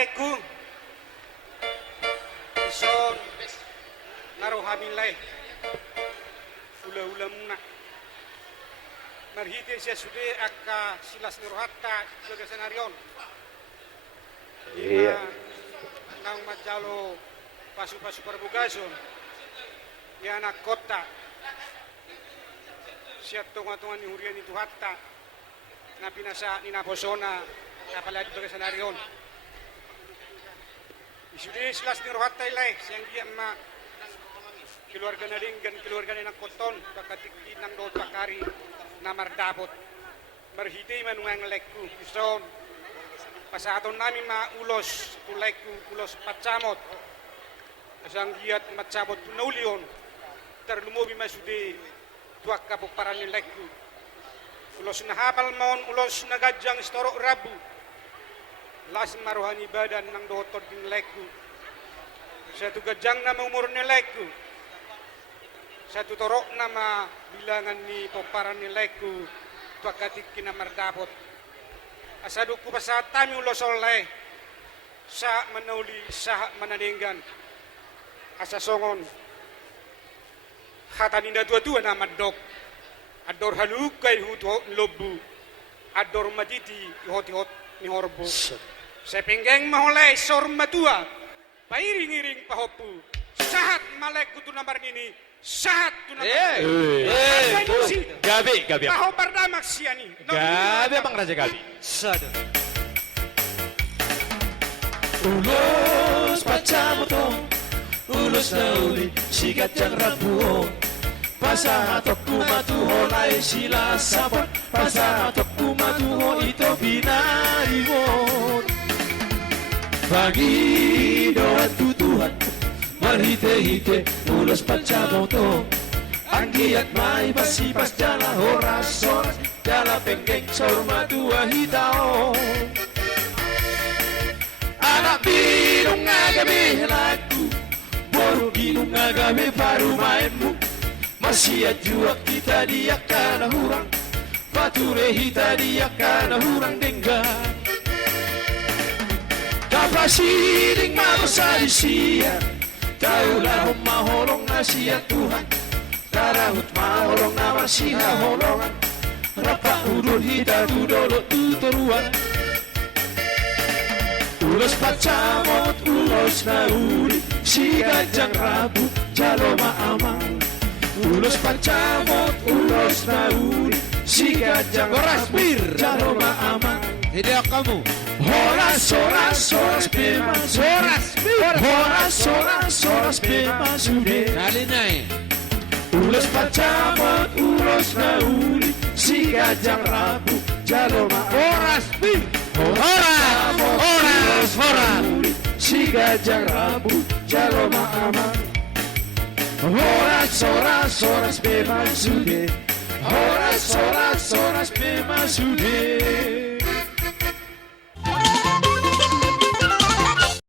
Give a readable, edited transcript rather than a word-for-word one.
leku son naruh hamilai hula-hula muna marhite siya sude akka silas nirohatta sebagai senarion Iya. nang majalo pasu-pasu perbugason ya anak kota siya tunga-tunga ni hurian itu hatta na pinasa ni naposona kapalagi sebagai senarion isude silas nirohatta ilay siyang diyan na keluarga na ringgan keluarga na koton kakatiki ng doon pakari na mardapot marhite manungang lekku ison pasaton namin maulos tulekku ulos patsamot asang giat matsamot tunaulion terlumobi masude tuak kapok parani lekku ulos na hapal maon ulos na gadyang istorok rabu las maruhani badan ng dotor din lekku satu gadyang na umur ni lekku satu torok nama bilangan ni poparan ni lekku tuakatik kinamardapot asaduk ku pasatami ulo soleh sa manauli sa mananinggan asa songon hataninda tua-tua na madok ador halukay huto lobu ador matiti ihot-ihot ni horbo sepinggeng mahulay sormatua pairing-iring pahopu sahat malek kutu namar nini sahat tu namar Gabi. paho pardamak siani Gabi abang Raja Gabi. Sada. Ulos pacamotong, ulos na uli, sikat yang rapuo. Pasahatok kumatuho lai sila sapot, pasahatok kumatuho ito binaiwon. Pagi doat tutuhan, marhite-hite, ulos pacamotong. Ang giat may pasipas jala horas-horas, jala penggeng sorma dua hitao. Anak binung ngagabi lagu, boru binung ngagabi baru mainmu. Masih jua kita dia kana hurang, pature hita dia kana hurang denggan. Kapasiring manusia di sia, taulah maholong nasihat Tuhan. Tarahut maholong nama siha holongan, rapa udul hita dudolo tuturuan. Ulos pacamot, ulos na uli, si gajang rabu, jalo maamang. Ulos pacamot, ulos na uli, si gajang rabu, jalo maamang. Hindi kamu. Horas, horas, horas, pimas, horas, horas, horas, horas, pimas, ude. Dali na eh. Ulos pacamot, ulos na uli, si gajang rabu, jalo maamang. Horas, si gajang rabu, jalo maamang. Horas, horas, horas, bebas sude. Horas, horas, horas, bebas sude.